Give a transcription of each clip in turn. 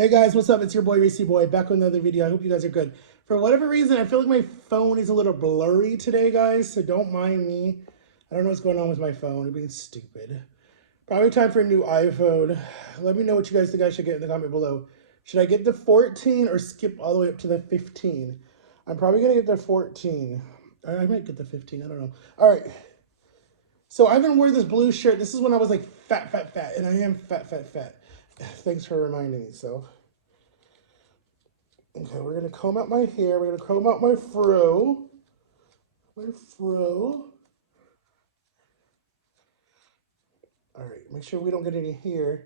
Hey guys, what's up? It's your boy Racy Boy back with another video. I hope you guys are good. For whatever reason, I feel like my phone is a little blurry today, guys, so don't mind me. I don't know what's going on with my phone. It's being stupid. Probably time for a new iPhone. Let me know what you guys think I should get in the comment below. Should I get the 14 or skip all the way up to the 15? I'm probably going to get the 14. I might get the 15. I don't know. All right. So I've been wearing this blue shirt. This is when I was like fat, and I am fat. Thanks for reminding me, so. Okay, we're gonna comb out my hair. We're gonna comb out my fro. All right, make sure we don't get any hair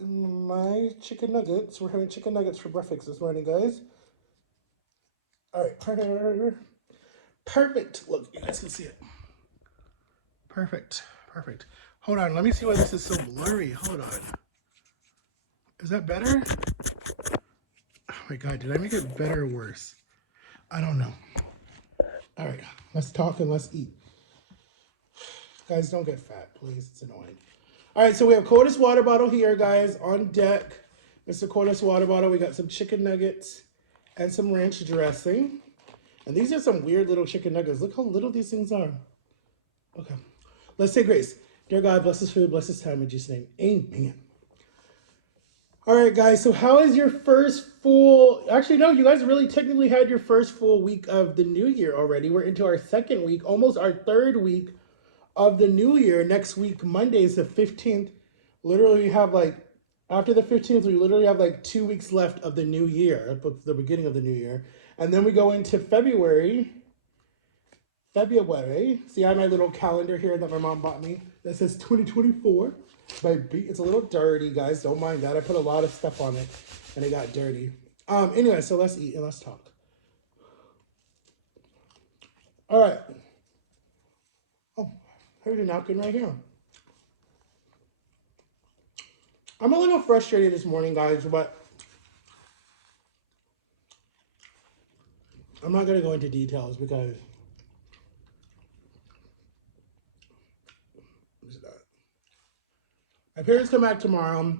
in my chicken nuggets. We're having chicken nuggets for breakfast this morning, guys. All right, perfect. Look, you guys can see it. Perfect. Hold on, let me see why this is so blurry. Hold on. Is that better? Oh my God, did I make it better or worse? I don't know. All right, let's talk and let's eat. Guys, don't get fat, please. It's annoying. All right, so we have Cordis water bottle here, guys, on deck. Mr. Cordis water bottle. We got some chicken nuggets and some ranch dressing. And these are some weird little chicken nuggets. Look how little these things are. Okay. Let's say grace. Dear God, bless this food, bless this time in Jesus' name. Amen. All right, guys, so how is your first full... Actually, no, you guys really technically had your first full week of the new year already. We're into our second week, almost our third week of the new year. Next week, Monday is the 15th. Literally, we have like, after the 15th, we literally have like 2 weeks left of the new year, the beginning of the new year. And then we go into February. See, I have my little calendar here that my mom bought me that says 2024. It's a little dirty, guys. Don't mind that. I put a lot of stuff on it and it got dirty. Anyway, so let's eat and let's talk. All right. Oh, here's a napkin right here. I'm a little frustrated this morning, guys, but I'm not going to go into details because my parents come back tomorrow.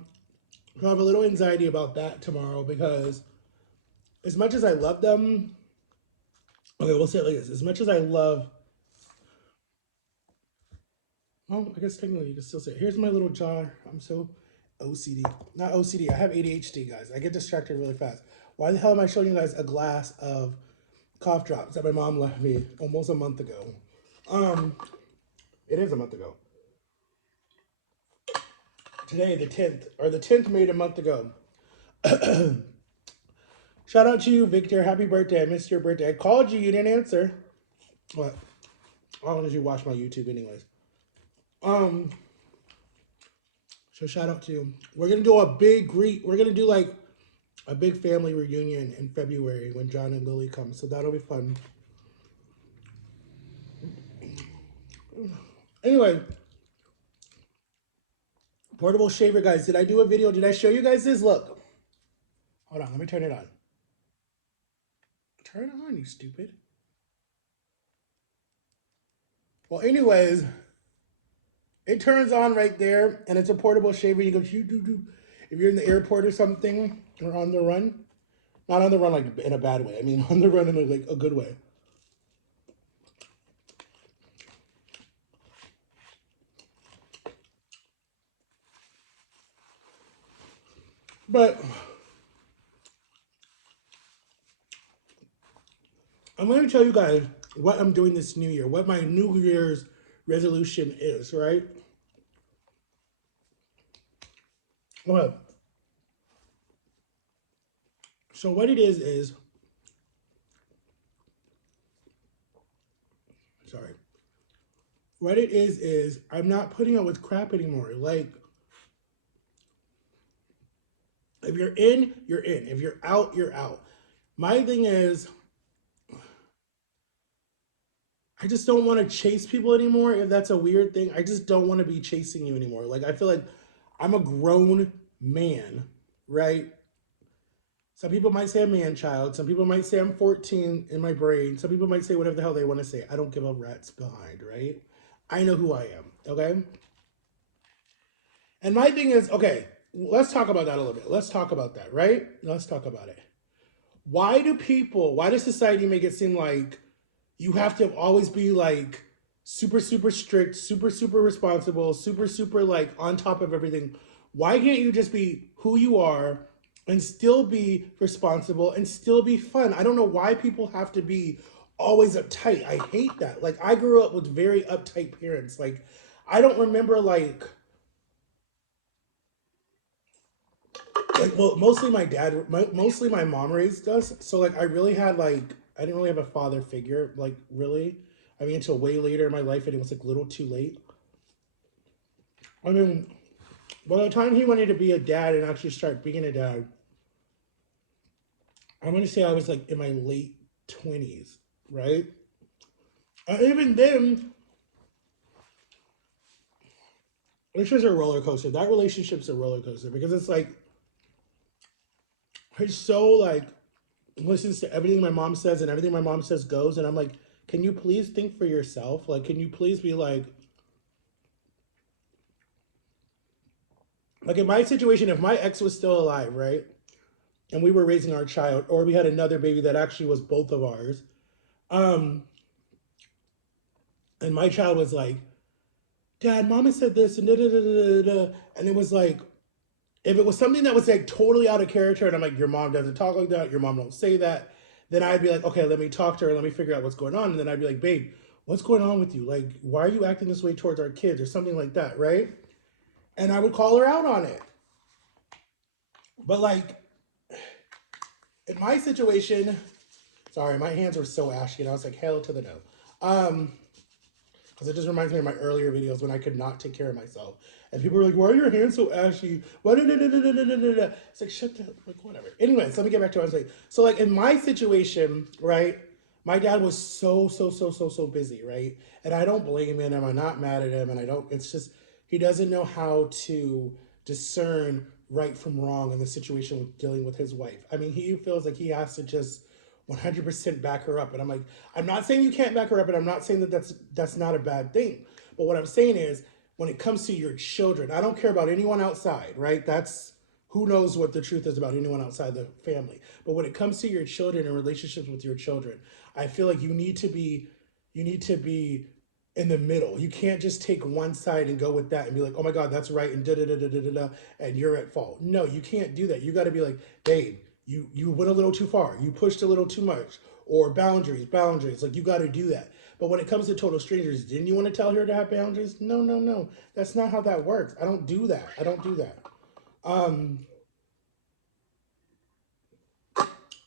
So I have a little anxiety about that tomorrow because as much as I love them, okay, we'll say it like this. As much as I love, well, I guess technically you can still say it. Here's my little jar. I'm so OCD. Not OCD. I have ADHD, guys. I get distracted really fast. Why the hell am I showing you guys a glass of cough drops that my mom left me almost a month ago? It is a month ago. Today, the 10th, or the 10th made a month ago. Shout out to you, Victor. Happy birthday. I missed your birthday. I called you. You didn't answer. What? I don't know if you watch my YouTube anyways. So shout out to you. We're going to do a big we're going to do like a big family reunion in February when John and Lily come. So that'll be fun. Anyway, portable shaver, guys. Did I do a video? Did I show you guys this? Look. Hold on. Let me turn it on. Turn it on, you stupid. Well, anyways, it turns on right there, and it's a portable shaver. You go, if you're in the airport or something, or on the run. Not on the run like in a bad way. I mean, on the run in like a good way. But I'm going to tell you guys what I'm doing this new year, what my New Year's resolution is, right? Well, so what it is, sorry. What it is I'm not putting up with crap anymore. Like, if you're in, you're in. If you're out, you're out. My thing is, I just don't want to chase people anymore. If that's a weird thing, I just don't want to be chasing you anymore. Like, I feel like I'm a grown man, right? Some people might say I'm man-child. Some people might say I'm 14 in my brain. Some people might say whatever the hell they want to say. I don't give a rat's behind, right? I know who I am, okay? And my thing is, okay, let's talk about that a little bit. Let's talk about that, right? Let's talk about it. Why does society make it seem like you have to always be like super, super strict, super, super responsible, super, super like on top of everything? Why can't you just be who you are and still be responsible and still be fun? I don't know why people have to be always uptight. I hate that. Like, I grew up with very uptight parents. Like, I don't remember well, mostly my dad, mostly my mom raised us. So like I really had like I didn't really have a father figure, like really. I mean, until way later in my life, and it was like a little too late. I mean, by the time he wanted to be a dad and actually start being a dad, I'm gonna say I was like in my late 20s, right? Even then, it's just a roller coaster. That relationship's a roller coaster because it's like he's so like listens to everything my mom says and everything my mom says goes, and I'm like, can you please think for yourself? Like, can you please be like in my situation, if my ex was still alive, right, and we were raising our child, or we had another baby that actually was both of ours, um, and my child was like, "Dad, Mama said this," and da da da da da, and it was like, if it was something that was like totally out of character, and I'm like, "Your mom doesn't talk like that. Your mom don't say that," then I'd be like, "Okay, let me talk to her. Let me figure out what's going on," and then I'd be like, "Babe, what's going on with you? Like, why are you acting this way towards our kids, or something like that, right?" And I would call her out on it. But like in my situation, sorry, my hands were so ashy, and I was like, hell to the no. Because it just reminds me of my earlier videos when I could not take care of myself. And people were like, why are your hands so ashy? Why? It's like, shut the, like, whatever. Anyways, let me get back to what I was saying. So, like, in my situation, right, my dad was so busy, right? And I don't blame him. I'm not mad at him. And I don't, it's just, he doesn't know how to discern right from wrong in the situation with dealing with his wife. I mean, he feels like he has to just 100% back her up. And I'm like, I'm not saying you can't back her up, and I'm not saying that that's not a bad thing. But what I'm saying is, when it comes to your children, I don't care about anyone outside, right? That's who knows what the truth is about anyone outside the family. But when it comes to your children and relationships with your children, I feel like you need to be in the middle. You can't just take one side and go with that and be like, oh my God, that's right, and da da da da da da, and you're at fault. No, you can't do that. You got to be like, babe, you went a little too far. You pushed a little too much, or boundaries. Like you got to do that. But when it comes to total strangers, didn't you want to tell her to have boundaries? No, no, no. That's not how that works. I don't do that. I don't do that. Um,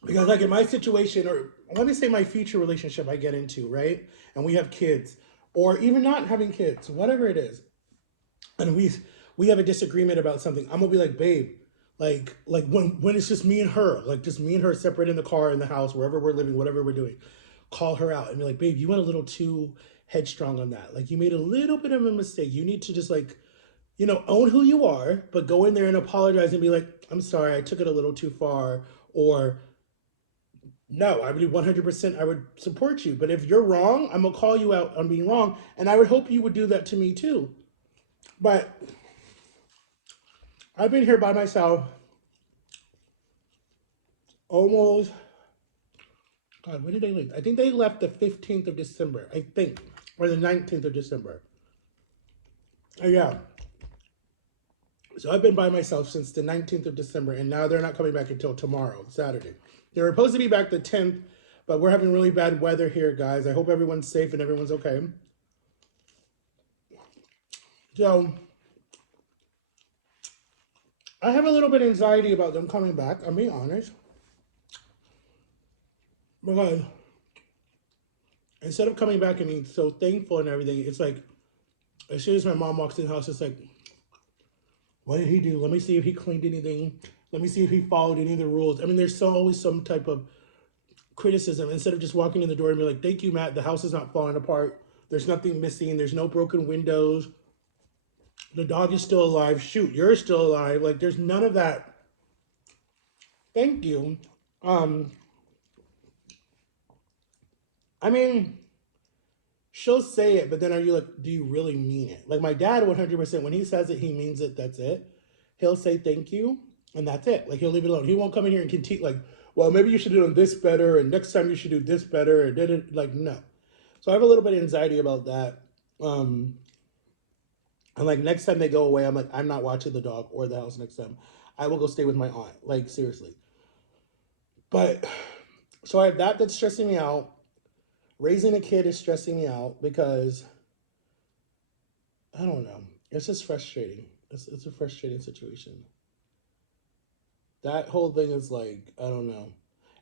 because like in my situation, or let me say my future relationship I get into, right? And we have kids, or even not having kids, whatever it is, and we have a disagreement about something, I'm gonna be like, babe, like when it's just me and her, like just me and her separate in the car, in the house, wherever we're living, whatever we're doing, call her out and be like, babe, you went a little too headstrong on that. Like you made a little bit of a mistake. You need to just like, own who you are, but go in there and apologize and be like, I'm sorry, I took it a little too far, or no, I would 100%, I would support you. But if you're wrong, I'm gonna call you out on being wrong, and I would hope you would do that to me too. But I've been here by myself almost. God, when did they leave? I think they left the 15th of December. I think, or the 19th of December. Yeah. So I've been by myself since the 19th of December, and now they're not coming back until tomorrow, Saturday. They were supposed to be back the 10th, but we're having really bad weather here, guys. I hope everyone's safe and everyone's okay. So I have a little bit of anxiety about them coming back. I'm being honest, because instead of coming back and being so thankful and everything, it's like as soon as my mom walks in the house, it's like, what did he do? Let me see if he cleaned anything. Let me see if he followed any of the rules. I mean, there's always some type of criticism instead of just walking in the door and be like, thank you, Matt. The house is not falling apart. There's nothing missing. There's no broken windows. The dog is still alive. Shoot, you're still alive. Like, there's none of that. Thank you. Um, I mean, she'll say it, but then are you like, do you really mean it? Like my dad, 100%, when he says it, he means it. That's it. He'll say thank you, and that's it. Like he'll leave it alone. He won't come in here and critique like, well, maybe you should do this better, and next time you should do this better, and did it like no. So I have a little bit of anxiety about that. Um, and like next time they go away, I'm like, I'm not watching the dog or the house next time. I will go stay with my aunt. Like seriously. But so I have that that's stressing me out. Raising a kid is stressing me out because I don't know. It's just frustrating. It's a frustrating situation. That whole thing is like, I don't know.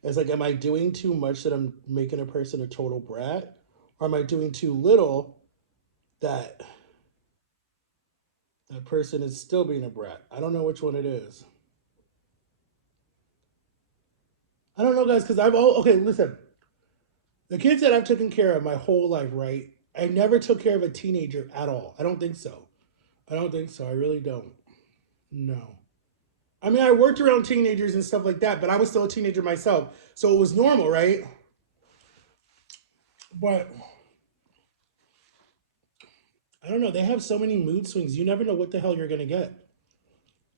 It's like, am I doing too much that I'm making a person a total brat? Or am I doing too little that that person is still being a brat? I don't know which one it is. I don't know, guys, because okay, listen. The kids that I've taken care of my whole life, right? I never took care of a teenager at all. I don't think so. I don't think so. I really don't. No. I mean, I worked around teenagers and stuff like that, but I was still a teenager myself. So it was normal, right? But I don't know. They have so many mood swings. You never know what the hell you're going to get.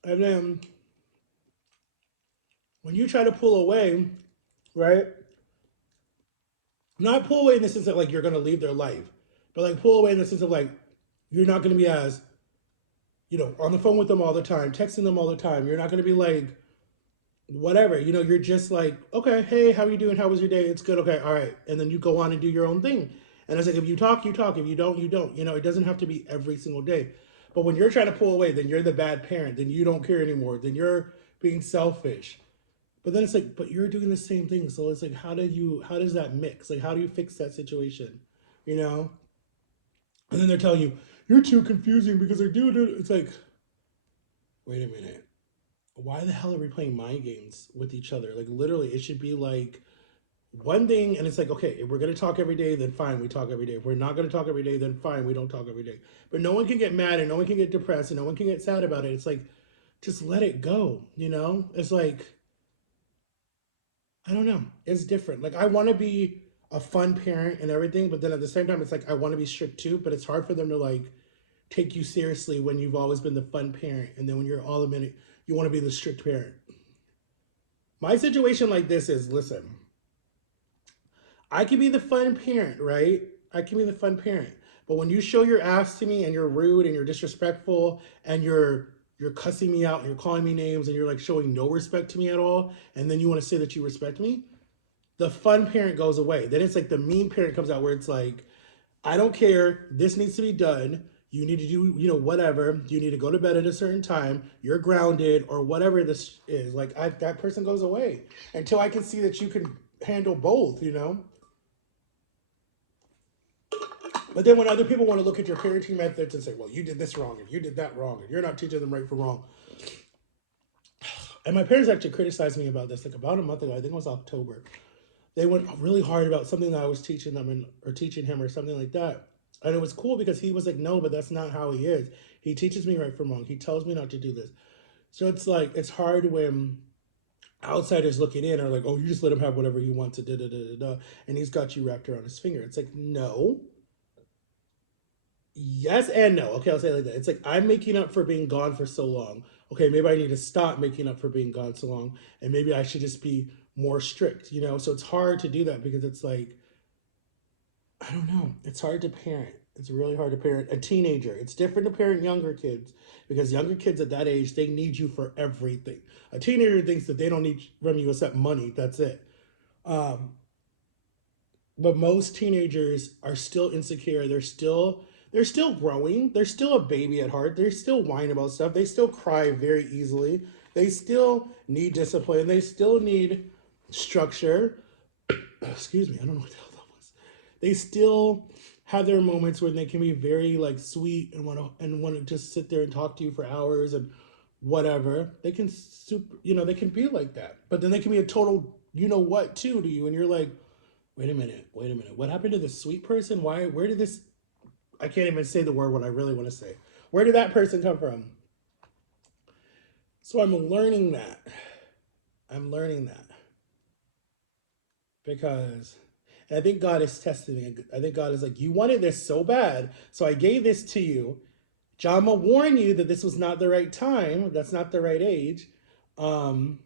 And then when you try to pull away, right? Not pull away in the sense that like you're going to leave their life, but like pull away in the sense of like you're not going to be as, on the phone with them all the time, texting them all the time. You're not going to be like, whatever, you're just like, okay, hey, how are you doing? How was your day? It's good. Okay. All right. And then you go on and do your own thing. And it's like, if you talk, you talk. If you don't, you don't. It doesn't have to be every single day. But when you're trying to pull away, then you're the bad parent. Then you don't care anymore. Then you're being selfish. But then it's like, but you're doing the same thing. So it's like, how does that mix? Like, how do you fix that situation? You know? And then they're telling you, you're too confusing because they're doing it. It's like, wait a minute. Why the hell are we playing mind games with each other? Like, literally, it should be like one thing, and it's like, okay, if we're going to talk every day, then fine, we talk every day. If we're not going to talk every day, then fine, we don't talk every day. But no one can get mad and no one can get depressed and no one can get sad about it. It's like, just let it go, It's like, I don't know. It's different. Like, I want to be a fun parent and everything, but then at the same time, it's like, I want to be strict too, but it's hard for them to, like, take you seriously when you've always been the fun parent. And then when you're all a minute, you want to be the strict parent. My situation like this is, listen, I can be the fun parent, right? I can be the fun parent. But when you show your ass to me and you're rude and you're disrespectful and you're cussing me out and you're calling me names and you're like showing no respect to me at all, and then you want to say that you respect me, the fun parent goes away. Then it's like the mean parent comes out where it's like, I don't care, this needs to be done. You need to do, whatever. You need to go to bed at a certain time. You're grounded or whatever this is. Like that person goes away until I can see that you can handle both. But then when other people want to look at your parenting methods and say, well, you did this wrong and you did that wrong and you're not teaching them right from wrong. And my parents actually criticized me about this like about a month ago. I think it was October. They went really hard about something that I was teaching them or teaching him or something like that. And it was cool because he was like, no, but that's not how he is. He teaches me right from wrong. He tells me not to do this. So it's like, it's hard when outsiders looking in are like, oh, you just let him have whatever he wants to da da da da da. And he's got you wrapped around his finger. It's like, no. Yes and no. Okay, I'll say it like that. It's like I'm making up for being gone for so long. Okay, maybe I need to stop making up for being gone so long, and maybe I should just be more strict. So it's hard to do that because it's like I don't know. It's hard to parent. It's really hard to parent a teenager. It's different to parent younger kids because younger kids at that age they need you for everything. A teenager thinks that they don't need from you except money. That's it. Um, but most teenagers are still insecure. They're still growing. They're still a baby at heart. They still whine about stuff. They still cry very easily. They still need discipline. They still need structure. Excuse me, I don't know what the hell that was. They still have their moments when they can be very like sweet and want to just sit there and talk to you for hours and whatever. They can they can be like that. But then they can be a total what too to you and you're like, wait a minute. What happened to the sweet person? Where did this I can't even say the word what I really want to say. Where did that person come from? So I'm learning that. I'm learning that because and I think God is testing me. I think God is like, you wanted this so bad, so I gave this to you, John will warn you that this was not the right time. That's not the right age. Um,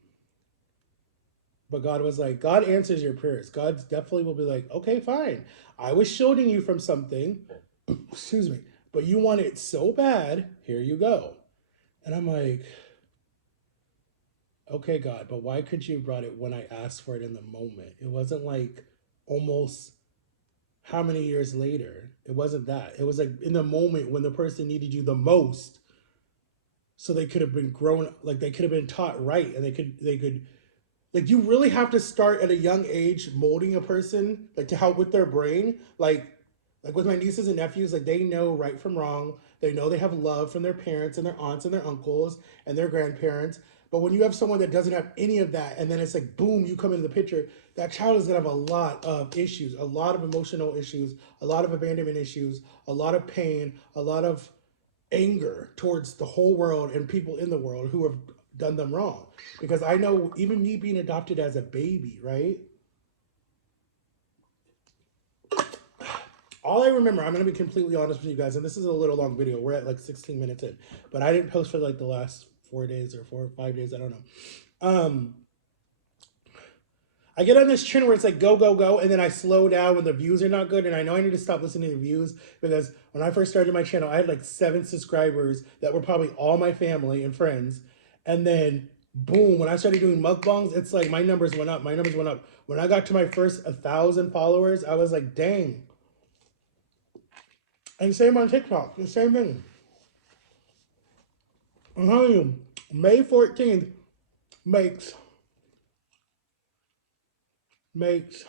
but God was like, God answers your prayers. God definitely will be like, okay, fine. I was shielding you from something. Excuse me. But you want it so bad. Here you go. And I'm like, okay, God, but why could you have brought it when I asked for it in the moment? It wasn't like almost how many years later. It wasn't that. It was like in the moment when the person needed you the most, so they could have been grown, like they could have been taught right, and they could like, you really have to start at a young age molding a person, like to help with their brain. Like with my nieces and nephews, like they know right from wrong. They know they have love from their parents and their aunts and their uncles and their grandparents. But when you have someone that doesn't have any of that, and then it's like boom, you come into the picture, that child is gonna have a lot of issues, a lot of emotional issues, a lot of abandonment issues, a lot of pain, a lot of anger towards the whole world and people in the world who have done them wrong. Because I know, even me being adopted as a baby, right? All I remember, I'm going to be completely honest with you guys, and this is a little long video. We're at like 16 minutes in, but I didn't post for like the last 4 days or 4 or 5 days. I don't know. Um, I get on this trend where it's like go, go, go, and then I slow down when the views are not good, and I know I need to stop listening to the views, because when I first started my channel, I had like 7 subscribers that were probably all my family and friends, and then boom, when I started doing mukbangs, it's like my numbers went up. My numbers went up. When I got to my first 1,000 followers, I was like, dang. And same on TikTok, the same thing. I'm telling you, May 14th makes makes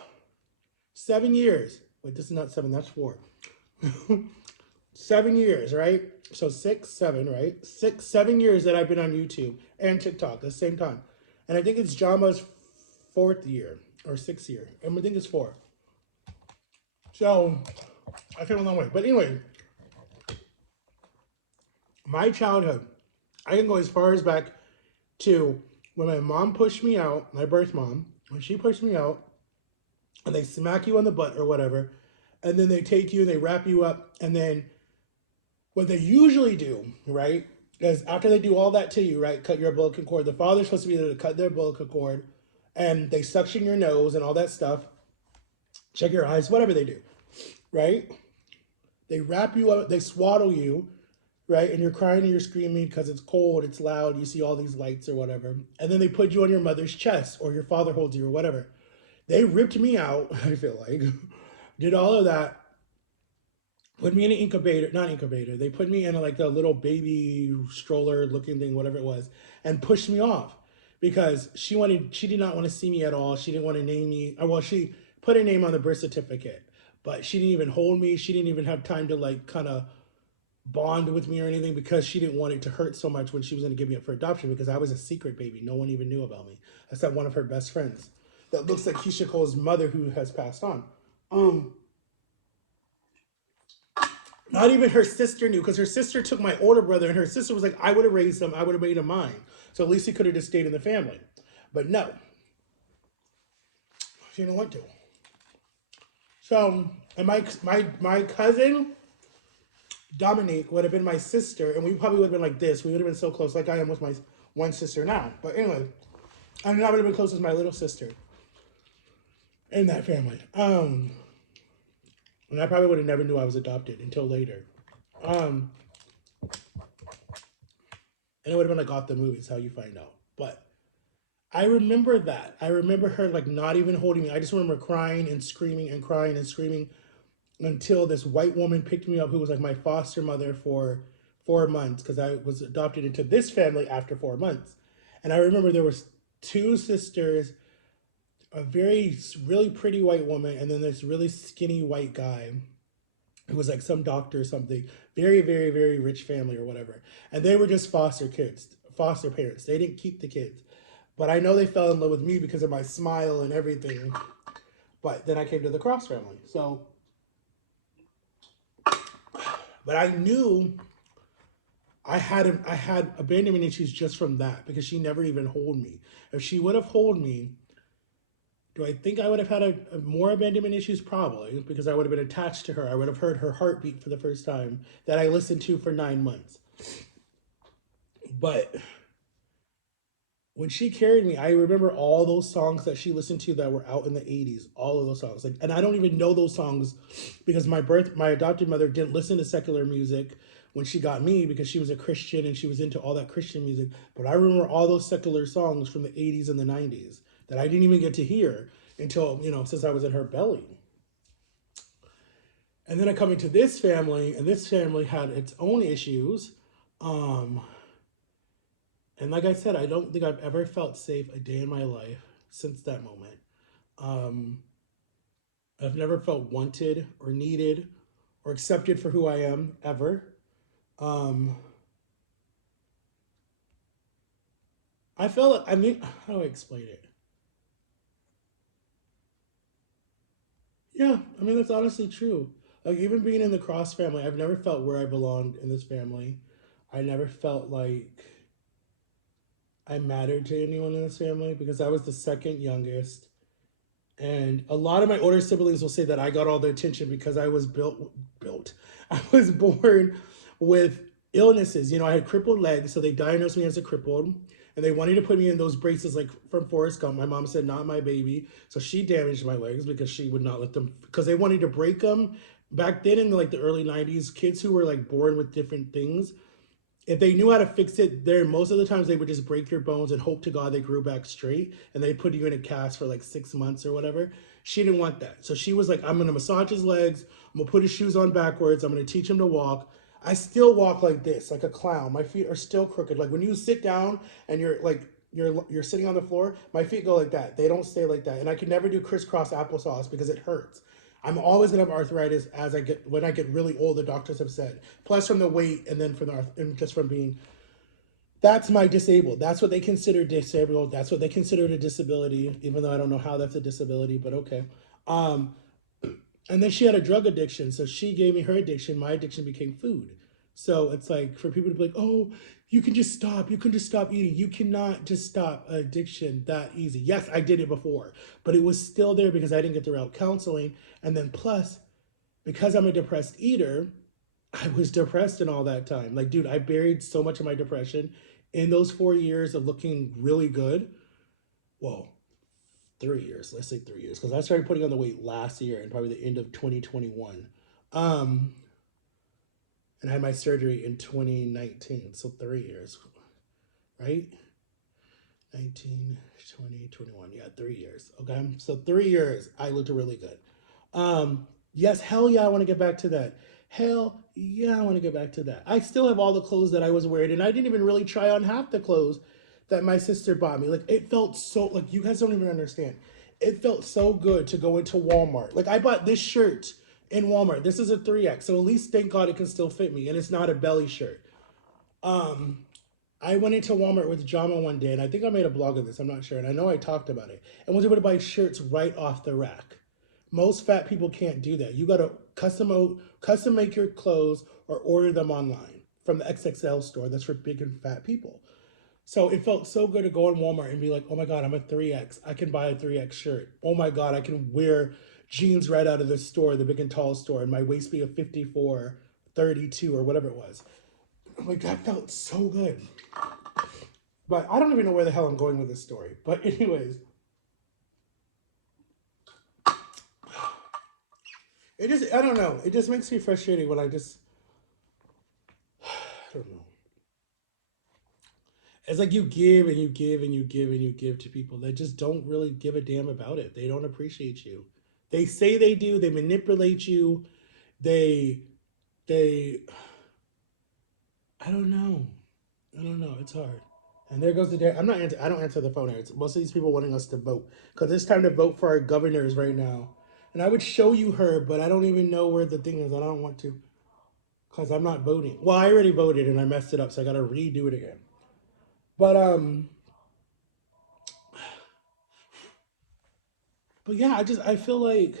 7 years. Wait, this is not 7, that's 4. 7 years, right? So 6, 7, right? 6, 7 years that I've been on YouTube and TikTok at the same time. And I think it's Jama's 4th year or 6th year. I think it's 4. So I came a long way. But anyway, my childhood, I can go as far as back to when my mom pushed me out, my birth mom, when she pushed me out, and they smack you on the butt or whatever, and then they take you and they wrap you up, and then what they usually do, right, is after they do all that to you, right, cut your umbilical cord, the father's supposed to be able to cut their umbilical cord, and they suction your nose and all that stuff, check your eyes, whatever they do, right? They wrap you up, they swaddle you, right, and you're crying and you're screaming because it's cold, it's loud, you see all these lights or whatever, and then they put you on your mother's chest, or your father holds you or whatever. They ripped me out, I feel like, did all of that, put me in an incubator, not incubator, they put me in like a little baby stroller looking thing, whatever it was, and pushed me off because she did not want to see me at all. She didn't want to name me. Well, she put a name on the birth certificate, but she didn't even hold me. She didn't even have time to like kind of bond with me or anything, because she didn't want it to hurt so much when she was going to give me up for adoption, because I was a secret baby. No one even knew about me except one of her best friends that looks like Keisha Cole's mother, who has passed on. Um, Not even her sister knew, because her sister took my older brother, and her sister was like, I would have raised him, I would have made him mine. So at least he could have just stayed in the family. But no, she didn't want to. So, and my cousin, Dominique, would have been my sister, and we probably would have been like this. We would have been so close, like I am with my one sister now. But anyway, I'm not even close as my little sister in that family. And I probably would have never knew I was adopted until later. And it would have been like off the movies, how you find out. But I remember that. I remember her like not even holding me. I just remember crying and screaming and crying and screaming until this white woman picked me up, who was like my foster mother for 4 months, because I was adopted into this family after 4 months. And I remember there was 2 sisters, a really pretty white woman, and then this really skinny white guy who was like some doctor or something, very, very, very rich family or whatever. And they were just foster kids, foster parents. They didn't keep the kids. But I know they fell in love with me because of my smile and everything. But then I came to the Cross family. So, but I knew I had abandonment issues just from that, because she never even held me. If she would have held me, Do I think I would have had a more abandonment issues? Probably, because I would have been attached to her. I would have heard her heartbeat for the first time that I listened to for 9 months. But when she carried me, I remember all those songs that she listened to that were out in the 80s, all of those songs. Like, and I don't even know those songs because my adopted mother didn't listen to secular music when she got me because she was a Christian and she was into all that Christian music. But I remember all those secular songs from the 80s and the 90s that I didn't even get to hear until, since I was in her belly. And then I come into this family, and this family had its own issues. Um, And like I said, I don't think I've ever felt safe a day in my life since that moment. Um, I've never felt wanted or needed or accepted for who I am ever. Um, I felt, I mean, how do I explain it? Yeah, I mean, that's honestly true. Like, even being in the Cross family, I've never felt where I belonged in this family. I never felt like I mattered to anyone in this family because I was the second youngest. And a lot of my older siblings will say that I got all the attention because I was built. I was born with illnesses. I had crippled legs, so they diagnosed me as a crippled. And they wanted to put me in those braces like from Forrest Gump. My mom said, not my baby. So she damaged my legs because she would not let them, because they wanted to break them. Back then in like the early 90s, kids who were like born with different things, if they knew how to fix it, there most of the times they would just break your bones and hope to God they grew back straight, and they put you in a cast for like 6 months or whatever. She didn't want that, so she was like, "I'm gonna massage his legs. I'm gonna put his shoes on backwards. I'm gonna teach him to walk." I still walk like this, like a clown. My feet are still crooked. Like when you sit down and you're sitting on the floor, my feet go like that. They don't stay like that, and I can never do crisscross applesauce because it hurts. I'm always gonna have arthritis as I get when I get really old. The doctors have said, plus from the weight, and then from and just from being. That's my disabled. That's what they consider disabled. That's what they consider a disability, even though I don't know how that's a disability, but okay. Um, and then she had a drug addiction, so she gave me her addiction. My addiction became food. So it's like for people to be like, "Oh, you can just stop. You can just stop eating. You cannot just stop addiction that easy." Yes, I did it before, but it was still there because I didn't get the route counseling. And then plus, because I'm a depressed eater, I was depressed in all that time. Like, dude, I buried so much of my depression in those 4 years of looking really good. Well, 3 years, let's say 3 years, because I started putting on the weight last year and probably the end of 2021. Um, and I had my surgery in 2019, so 3 years, right? 19, 20, 21. Yeah, 3 years. Okay. So 3 years, I looked really good. Yes, hell yeah, I want to get back to that. Hell yeah, I want to get back to that. I still have all the clothes that I was wearing, and I didn't even really try on half the clothes that my sister bought me. Like, it felt so, like, you guys don't even understand. It felt so good to go into Walmart. Like, I bought this shirt in Walmart. This is a 3X, so at least thank God it can still fit me, and it's not a belly shirt. Um, I went into Walmart with Jama one day, and I think I made a blog of this, I'm not sure, and I know I talked about it, and was able to buy shirts right off the rack. Most fat people can't do that. You gotta custom make your clothes or order them online from the XXL store. That's for big and fat people. So it felt so good to go in Walmart and be like, oh my God, I'm a 3X. I can buy a 3X shirt. Oh my God, I can wear jeans right out of the store, the big and tall store, and my waist be a 54, 32, or whatever it was. Like, that felt so good. But I don't even know where the hell I'm going with this story. But anyways, I don't know. It just makes me frustrated when I don't know. It's like you give and you give and you give and you give to people that just don't really give a damn about it. They don't appreciate you. They say they do. They manipulate you. They, they, I don't know. I don't know. It's hard. And there goes the day. I don't answer the phone. It's most of these people wanting us to vote because it's time to vote for our governors right now. And I would show you her, but I don't even know where the thing is. I don't want to because I'm not voting. Well, I already voted and I messed it up, so I got to redo it again. But yeah, I feel like,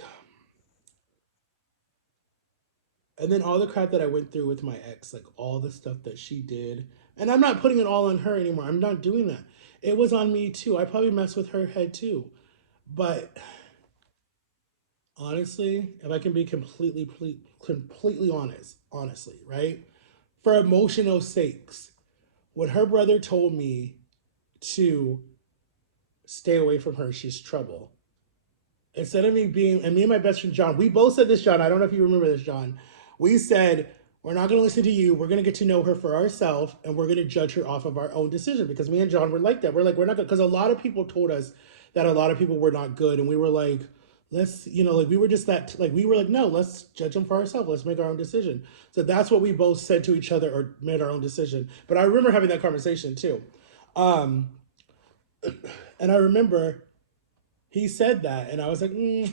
and then all the crap that I went through with my ex, like all the stuff that she did, and I'm not putting it all on her anymore. I'm not doing that. It was on me too. I probably messed with her head too. But honestly, if I can be completely honest, honestly, right? For emotional sakes, when her brother told me to stay away from her, she's trouble. Instead of me being, and me and my best friend John, we both said this, John. I don't know if you remember this, John. We said, we're not going to listen to you. We're going to get to know her for ourselves, and we're going to judge her off of our own decision. Because me and John were like that. We're like, we're not good. Because a lot of people told us that a lot of people were not good. And we were like, let's, like, we were just that, like, we were like, no, let's judge them for ourselves. Let's make our own decision. So that's what we both said to each other, or made our own decision. But I remember having that conversation too. Um, and I remember he said that, and I was like, no,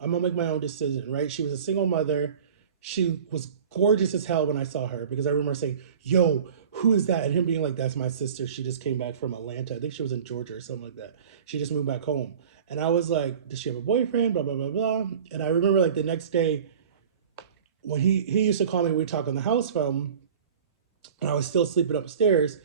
I'm gonna make my own decision, right? She was a single mother. She was gorgeous as hell when I saw her, because I remember saying, yo, who is that? And him being like, that's my sister. She just came back from Atlanta. I think she was in Georgia or something like that. She just moved back home. And I was like, does she have a boyfriend? Blah, blah, blah, blah. And I remember like the next day when he used to call me, we'd talk on the house phone, and I was still sleeping upstairs.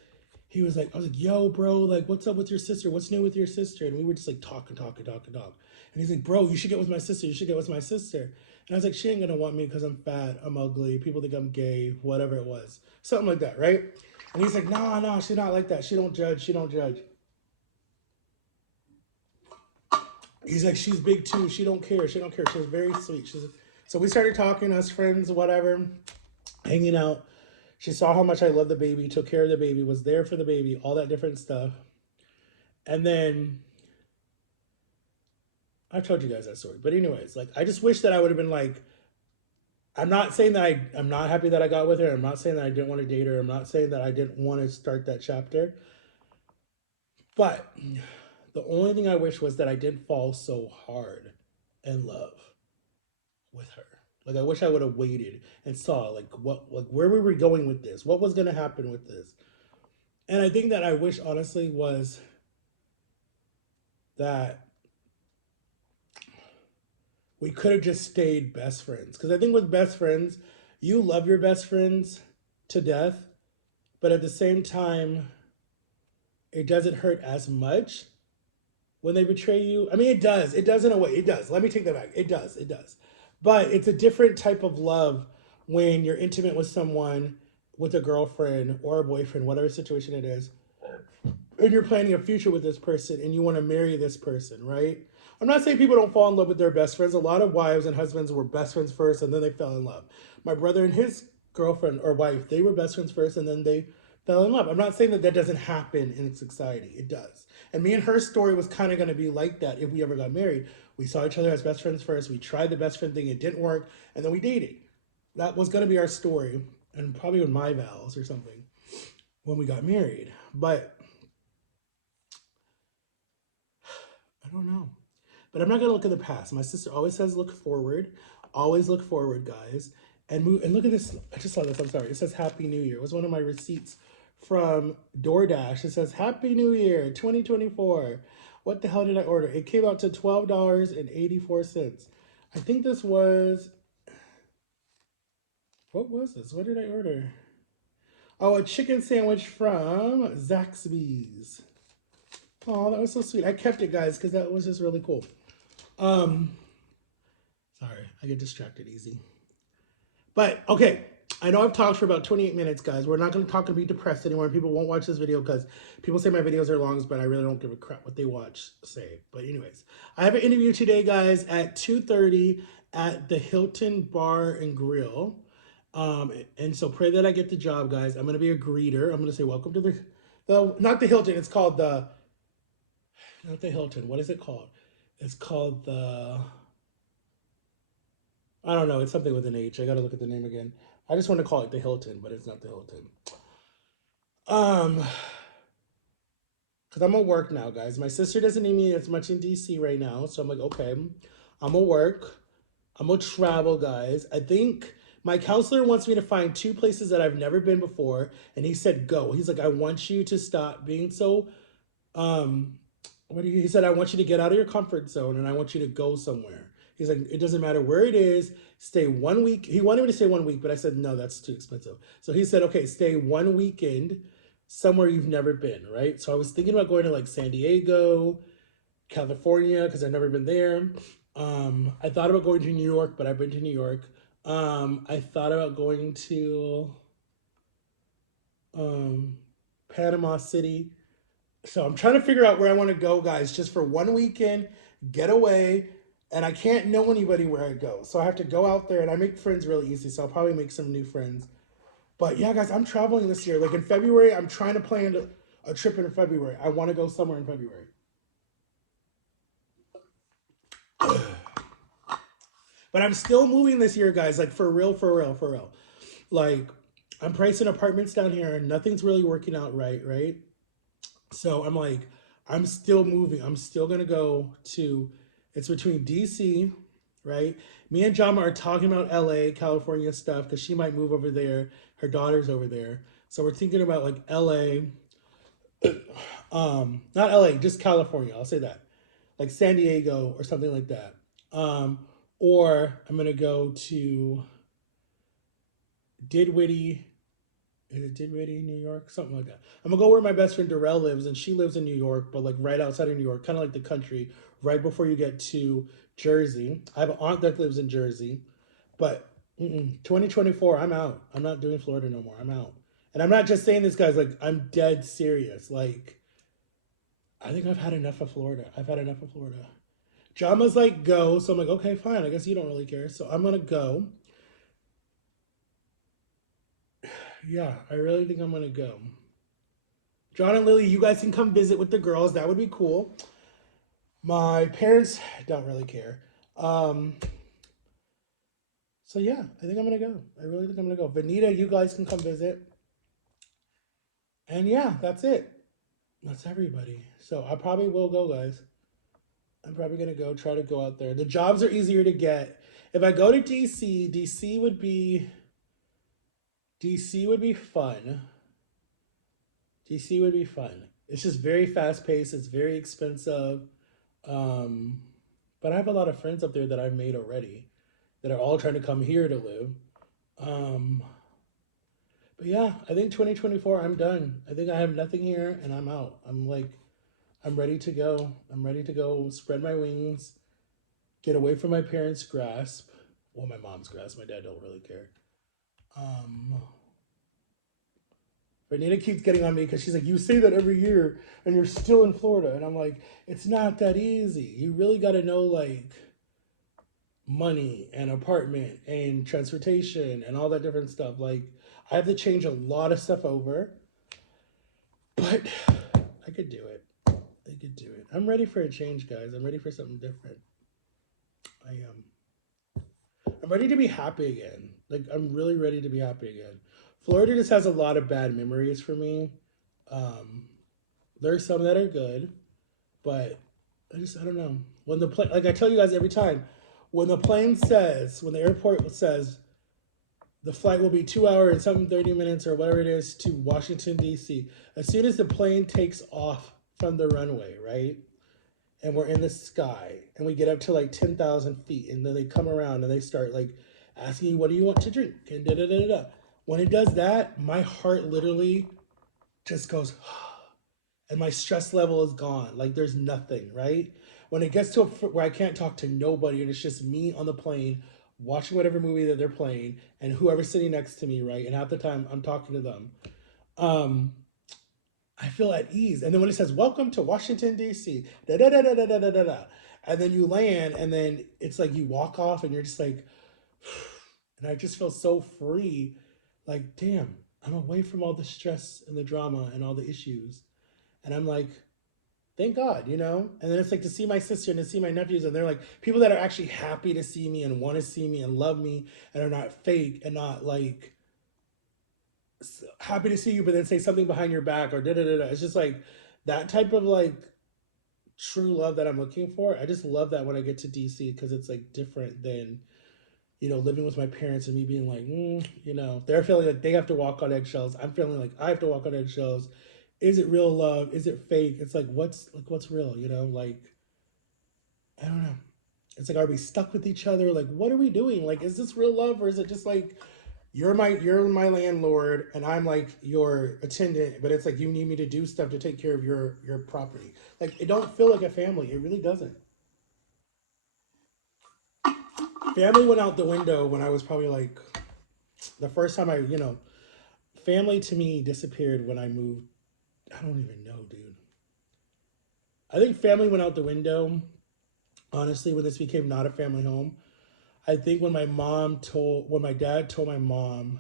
He was like, I was like, yo, bro, like, what's up with your sister? What's new with your sister? And we were just like talking. And he's like, bro, you should get with my sister. You should get with my sister. And I was like, she ain't gonna want me because I'm fat, I'm ugly, people think I'm gay, whatever it was. Something like that, right? And he's like, no, she's not like that. She don't judge. He's like, she's big too. She don't care. She's very sweet. So we started talking as friends, whatever, hanging out. She saw how much I love the baby, took care of the baby, was there for the baby, all that different stuff. And then I've told you guys that story. But anyways, like I just wish that I would have been like, I'm not saying that I'm not happy that I got with her. I'm not saying that I didn't want to date her. I'm not saying that I didn't want to start that chapter. But the only thing I wish was that I didn't fall so hard in love with her. Like I wish I would have waited and saw like where we were going with this, what was gonna happen with this. And I think that I wish honestly was that we could have just stayed best friends. Because I think with best friends, you love your best friends to death, but at the same time, it doesn't hurt as much when they betray you. I mean, it does. It does in a way. It does. Let me take that back. It does. It does. But it's a different type of love when you're intimate with someone, with a girlfriend or a boyfriend, whatever situation it is, and you're planning a future with this person and you want to marry this person, right? I'm not saying people don't fall in love with their best friends. A lot of wives and husbands were best friends first and then they fell in love. My brother and his girlfriend or wife, they were best friends first and then they fell in love. I'm not saying that that doesn't happen in society. It does. And me and her story was kind of going to be like that if we ever got married. We saw each other as best friends first. We tried the best friend thing. It didn't work. And then we dated. That was going to be our story. And probably with my vows or something when we got married. But I don't know. But I'm not gonna look at the past. My sister always says look forward. Always look forward, guys. And move and look at this. I just saw this. I'm sorry. It says Happy New Year. It was one of my receipts from DoorDash. It says Happy New Year 2024. What the hell did I order? It came out to $12.84. I think this was, what was this? What did I order? Oh, a chicken sandwich from Zaxby's. Oh, that was so sweet. I kept it, guys, because that was just really cool. Um, Sorry, I get distracted easy. But okay, I know I've talked for about 28 minutes, guys. We're not going to talk and be depressed anymore. People won't watch this video because people say my videos are long, but I really don't give a crap what they watch say. But anyways, I have an interview today, guys, at 2:30 at the Hilton Bar and Grill. And so pray that I get the job, guys. I'm going to be a greeter. I'm going to say welcome to the not the Hilton. It's called the, not the Hilton. What is it called? It's called the, I don't know. It's something with an H. I got to look at the name again. I just want to call it the Hilton, but it's not the Hilton. Um, because I'm gonna work now, guys. My sister doesn't need me as much in DC right now, so I'm like, okay, I'm gonna work. I'm gonna travel, guys. I think my counselor wants me to find two places that I've never been before, and he said go. He's like, I want you to stop being so um he said, I want you to get out of your comfort zone and I want you to go somewhere. He's like, it doesn't matter where it is, stay 1 week. He wanted me to stay 1 week, but I said, no, that's too expensive. So he said, okay, stay 1 weekend somewhere you've never been, right? So I was thinking about going to like San Diego, California because I've never been there. I thought about going to New York, but I've been to New York. I thought about going to um, Panama City. So I'm trying to figure out where I want to go, guys, just for one weekend, get away. And I can't know anybody where I go. So I have to go out there and I make friends really easy. So I'll probably make some new friends. But yeah, guys, I'm traveling this year. Like in February, I'm trying to plan a trip in February. I want to go somewhere in February. But I'm still moving this year, guys. Like for real, for real, for real. Like I'm pricing apartments down here and nothing's really working out right, right? So I'm like, I'm still moving. I'm still gonna go to. It's between DC, right? Me and Jama are talking about LA, California stuff because she might move over there. Her daughter's over there, so we're thinking about like LA, not LA, just California. I'll say that, like San Diego or something like that. Um, or I'm gonna go to Didwitty. Is it Dinwiddie, New York? Something like that. I'm gonna go where my best friend Darrell lives, and she lives in New York, but like right outside of New York, kind of like the country, right before you get to Jersey. I have an aunt that lives in Jersey, but 2024, I'm out. I'm not doing Florida no more. I'm out. And I'm not just saying this, guys. Like I'm dead serious. Like I think I've had enough of Florida. I've had enough of Florida. Jama's like go, so I'm like okay, fine. I guess you don't really care, so I'm gonna go. Yeah, I really think I'm gonna go. John and Lily, you guys can come visit with the girls. That would be cool. My parents don't really care. Um, so yeah, I think I'm gonna go. I really think I'm gonna go. Vanita, you guys can come visit. And yeah, that's it. That's everybody. So I probably will go, guys. I'm probably gonna go try to go out there. The jobs are easier to get. If I go to DC, DC would be fun. DC would be fun. It's just very fast paced. It's very expensive. Um, but I have a lot of friends up there that I've made already that are all trying to come here to live. Um, but yeah, I think 2024, I'm done. I think I have nothing here and I'm out. I'm like, I'm ready to go. I'm ready to go spread my wings, get away from my parents' grasp. Well, my mom's grasp. My dad don't really care. Um, but Nina keeps getting on me because she's like, you say that every year and you're still in Florida. And I'm like, it's not that easy. You really got to know, like, money and apartment and transportation and all that different stuff. Like I have to change a lot of stuff over, but I could do it. I could do it. I'm ready for a change, guys. I'm ready for something different. I am. I'm ready to be happy again. Like I'm really ready to be happy again. Florida just has a lot of bad memories for me. Um, there's some that are good, but I don't know. When the plane, like I tell you guys every time, when the airport says the flight will be 2 hours and something 30 minutes or whatever it is to Washington D.C. As soon as the plane takes off from the runway, right, and we're in the sky and we get up to like 10,000 feet, and then they come around and they start like asking you what do you want to drink and da da da da. When it does that, my heart literally just goes, and my stress level is gone. Like there's nothing, right? When it gets to where I can't talk to nobody and it's just me on the plane watching whatever movie that they're playing and whoever's sitting next to me, right? And half the time I'm talking to them. Um, I feel at ease. And then when it says "Welcome to Washington D.C." da da da da da da da da, and then you land, and then it's like you walk off, and you're just like, and I just feel so free. Like, damn, I'm away from all the stress and the drama and all the issues, and I'm like, thank God, you know? And then it's like to see my sister and to see my nephews, and they're like people that are actually happy to see me and want to see me and love me and are not fake and not like happy to see you, but then say something behind your back or da da da da. It's just like that type of like true love that I'm looking for. I just love that when I get to DC because it's like different than living with my parents and me being like, they're feeling like they have to walk on eggshells. I'm feeling like I have to walk on eggshells. Is it real love? Is it fake? It's like what's real? Like I don't know. It's like are we stuck with each other? Like what are we doing? Like is this real love or is it just like you're my landlord and I'm like your attendant, but it's like you need me to do stuff to take care of your property. Like it don't feel like a family. It really doesn't. Family went out the window when I was probably like the first time family to me disappeared when I moved. I don't even know, dude. I think family went out the window, honestly, when this became not a family home. I think when my dad told my mom,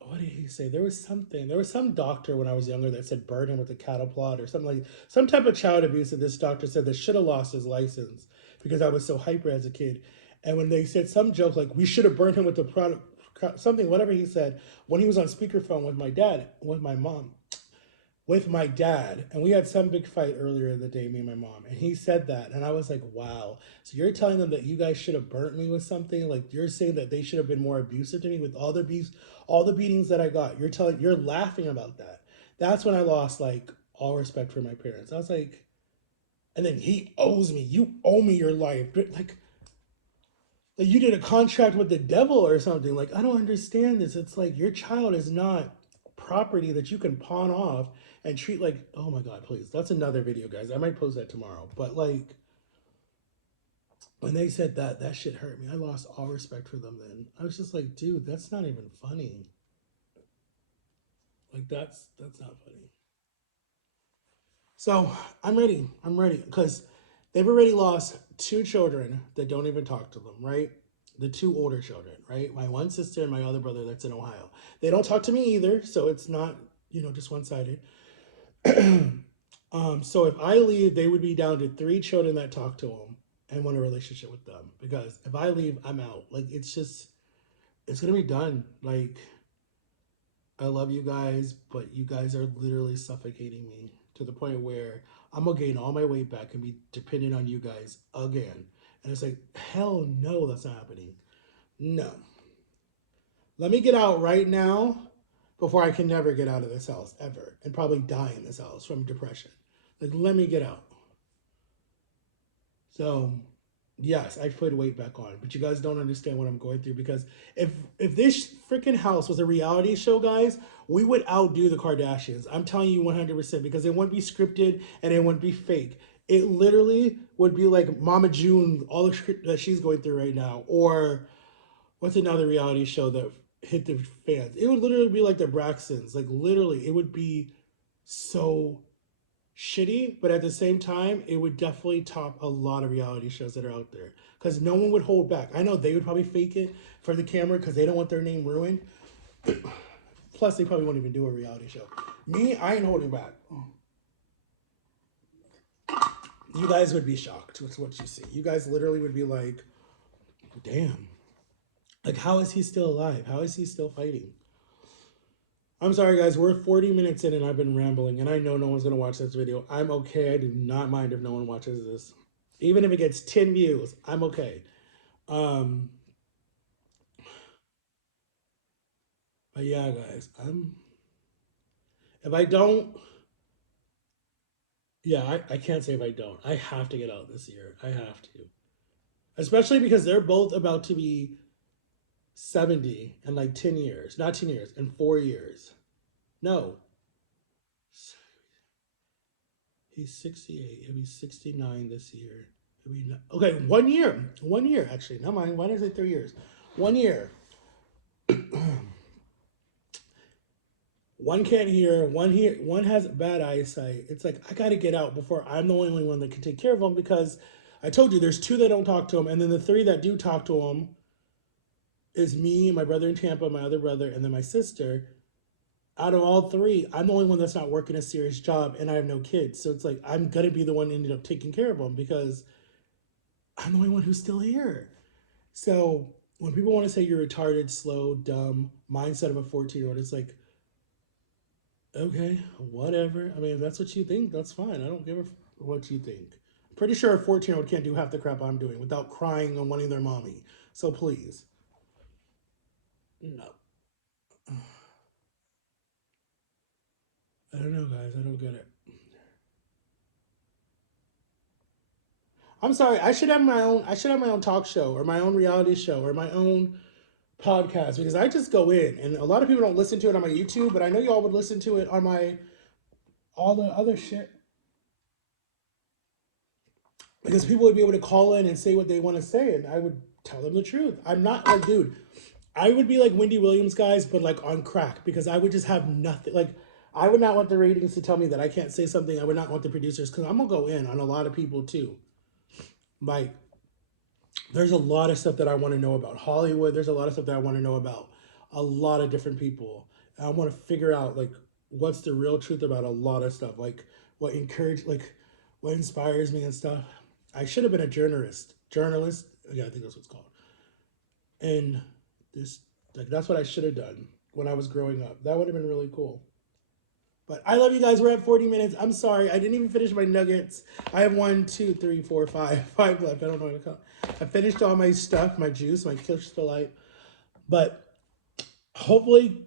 what did he say? There was some doctor when I was younger that said burn him with a cattle prod or something like some type of child abuse that this doctor said that should have lost his license because I was so hyper as a kid. And when they said some joke like we should have burned him with the product, something, whatever he said, when he was on speakerphone with my dad, and we had some big fight earlier in the day, me and my mom, and he said that, and I was like, wow. So you're telling them that you guys should have burnt me with something? Like you're saying that they should have been more abusive to me with all the beatings that I got. You're laughing about that. That's when I lost like all respect for my parents. I was like, and then he owes me. You owe me your life. Like you did a contract with the devil or something. Like I don't understand this. It's like your child is not property that you can pawn off and treat like, oh my god, please. That's another video, guys. I might post that tomorrow. But like when they said that, that shit hurt me. I lost all respect for them then. I was just like, dude, that's not even funny. Like that's not funny. So I'm ready. I'm ready because they've already lost two children that don't even talk to them, right? The two older children, right? My one sister and my other brother that's in Ohio. They don't talk to me either, so it's not, just one sided. So if I leave, they would be down to three children that talk to them and want a relationship with them. Because if I leave, I'm out. Like it's gonna be done. Like I love you guys, but you guys are literally suffocating me to the point where I'm gonna gain all my weight back and be dependent on you guys again. And it's like, hell no, that's not happening. No. Let me get out right now before I can never get out of this house ever and probably die in this house from depression. Like, let me get out. So, yes, I put weight back on, but you guys don't understand what I'm going through because if this freaking house was a reality show, guys, we would outdo the Kardashians. I'm telling you 100% because it wouldn't be scripted and it wouldn't be fake. It literally would be like Mama June, all the shit that she's going through right now, or what's another reality show that hit the fans? It would literally be like the Braxtons. Like literally, it would be so shitty, but at the same time, it would definitely top a lot of reality shows that are out there because no one would hold back. I know they would probably fake it for the camera because they don't want their name ruined. Plus, they probably won't even do a reality show. Me, I ain't holding back. You guys would be shocked with what you see. You guys literally would be like, damn. Like, how is he still alive? How is he still fighting? I'm sorry, guys. We're 40 minutes in and I've been rambling, and I know no one's going to watch this video. I'm okay. I do not mind if no one watches this. Even if it gets 10 views, I'm okay. Um, but yeah, guys, if I don't, yeah, I can't say if I don't. I have to get out this year. I have to. Especially because they're both about to be 70 in like 10 years. Not 10 years, in 4 years. No, he's 68. He'll be 69 this year. He'll be okay, 1 year. 1 year, actually. Not mind. Why did I say 3 years? 1 year. One can't hear. One has bad eyesight. It's like I got to get out before I'm the only one that can take care of them because I told you there's two that don't talk to him, and then the three that do talk to him is me, my brother in Tampa, my other brother, and then my sister. Out of all three, I'm the only one that's not working a serious job, and I have no kids. So it's like I'm gonna be the one ended up taking care of them because I'm the only one who's still here. So when people want to say you're retarded, slow, dumb, mindset of a 14-year-old, it's like, okay, whatever. I mean, if that's what you think, that's fine. I don't give a what you think. I'm pretty sure a 14-year-old can't do half the crap I'm doing without crying and wanting their mommy. So please, no. I don't know, guys. I don't get it. I'm sorry. I should have my own. I should have my own talk show or my own reality show or my own podcast because I just go in, and a lot of people don't listen to it on my YouTube, but I know y'all would listen to it on my all the other shit because people would be able to call in and say what they want to say, and I would tell them the truth. I'm not like, dude, I would be like Wendy Williams, guys, but like on crack because I would just have nothing. Like, I would not want the ratings to tell me that I can't say something. I would not want the producers because I'm gonna go in on a lot of people too. Like, there's a lot of stuff that I want to know about Hollywood. There's a lot of stuff that I want to know about a lot of different people. And I want to figure out like what's the real truth about a lot of stuff. Like like what inspires me and stuff. I should have been a journalist. Journalist. Yeah, I think that's what it's called. And this like that's what I should have done when I was growing up. That would have been really cool. But I love you guys. We're at 40 minutes. I'm sorry. I didn't even finish my nuggets. I have 1, 2, 3, 4, 5. 5 left. I don't know what to count. I finished all my stuff, my juice, my Crystal Light. But hopefully,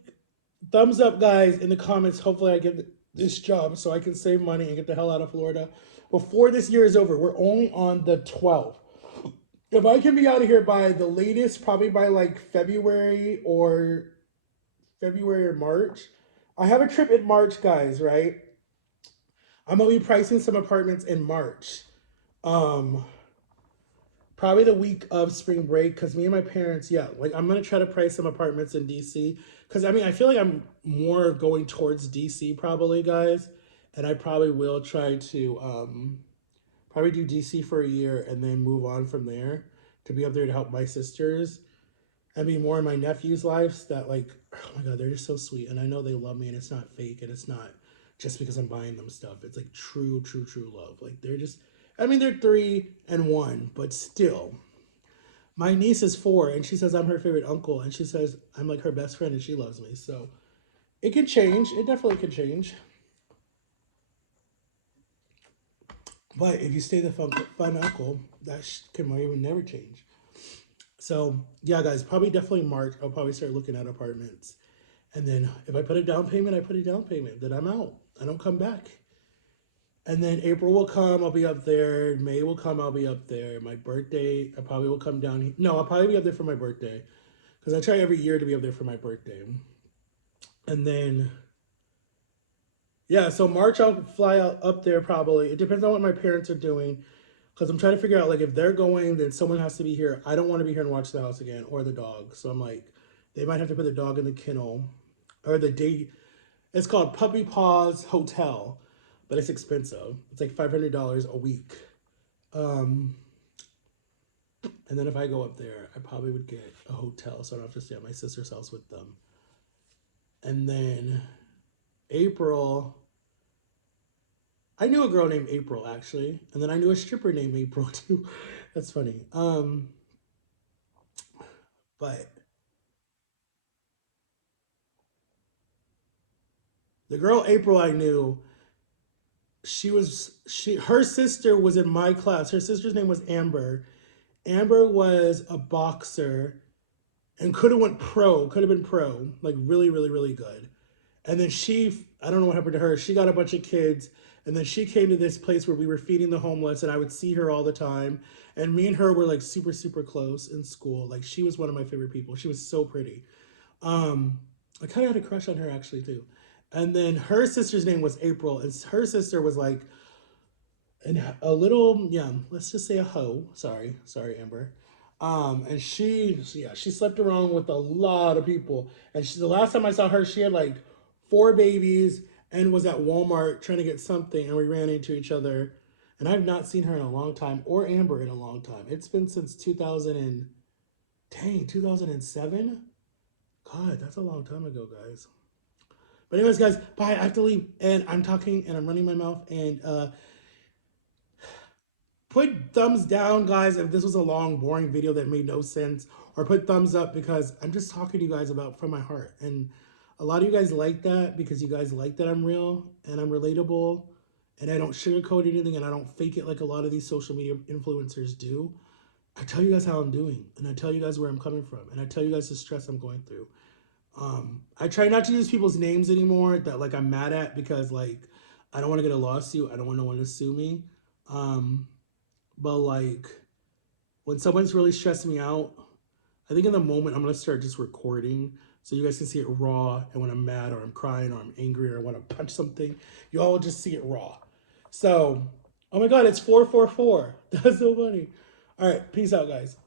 thumbs up, guys, in the comments. Hopefully, I get this job so I can save money and get the hell out of Florida before this year is over. We're only on the 12th. If I can be out of here by the latest, probably by like February or March. I have a trip in March, guys, right? I'm gonna be pricing some apartments in March. Um, Probably the week of spring break, because me and my parents, yeah, like I'm gonna try to price some apartments in DC. Because I mean, I feel like I'm more going towards DC probably, guys, and I probably will try to probably do DC for a year and then move on from there to be up there to help my sisters and be more in my nephew's lives that like oh my god they're just so sweet and I know they love me and it's not fake and it's not just because I'm buying them stuff. It's like true love. Like they're just I mean they're 3 and 1 but still my niece is 4 and she says I'm her favorite uncle and she says I'm like her best friend and she loves me. So it can change. It definitely can change. But if you stay the fun uncle, that can maybe never change. So yeah, guys, probably definitely March. I'll probably start looking at apartments. And then if I put a down payment, I put a down payment. Then I'm out. I don't come back. And then April will come, I'll be up there. May will come, I'll be up there. My birthday, I probably will come down here. No, I'll probably be up there for my birthday. Because I try every year to be up there for my birthday. And then, yeah, so March I'll fly out up there probably. It depends on what my parents are doing. Because I'm trying to figure out, like, if they're going, then someone has to be here. I don't want to be here and watch the house again or the dog. So I'm like, they might have to put the dog in the kennel or the day. It's called Puppy Paws Hotel, but it's expensive. It's like $500 a week. Um, and then if I go up there, I probably would get a hotel so I don't have to stay at my sister's house with them. And then April, I knew a girl named April actually, and then I knew a stripper named April too. That's funny. But the girl April I knew, her sister was in my class. Her sister's name was Amber. Amber was a boxer and could have been pro, like really good. And then I don't know what happened to her. She got a bunch of kids, and then she came to this place where we were feeding the homeless, and I would see her all the time. And me and her were like super close in school. Like she was one of my favorite people. She was so pretty. I kind of had a crush on her actually too. And then her sister's name was April, and her sister was like a little, yeah, let's just say a hoe. Sorry, Amber. And she slept around with a lot of people. And the last time I saw her, she had like 4 babies and was at Walmart trying to get something, and we ran into each other. And I've not seen her in a long time, or Amber in a long time. It's been since 2007. God, that's a long time ago, guys. But anyways, guys, bye. I have to leave, and I'm talking, and I'm running my mouth, and put thumbs down, guys, if this was a long, boring video that made no sense, or put thumbs up because I'm just talking to you guys about from my heart. And a lot of you guys like that because you guys like that I'm real and I'm relatable and I don't sugarcoat anything and I don't fake it like a lot of these social media influencers do. I tell you guys how I'm doing and I tell you guys where I'm coming from and I tell you guys the stress I'm going through. I try not to use people's names anymore that like I'm mad at because like I don't want to get a lawsuit. I don't want no one to sue me. But like when someone's really stressing me out, I think in the moment I'm gonna start just recording so you guys can see it raw. And when I'm mad or I'm crying or I'm angry or I want to punch something, you all just see it raw. So, oh my God, it's 444. That's so funny. All right, peace out, guys.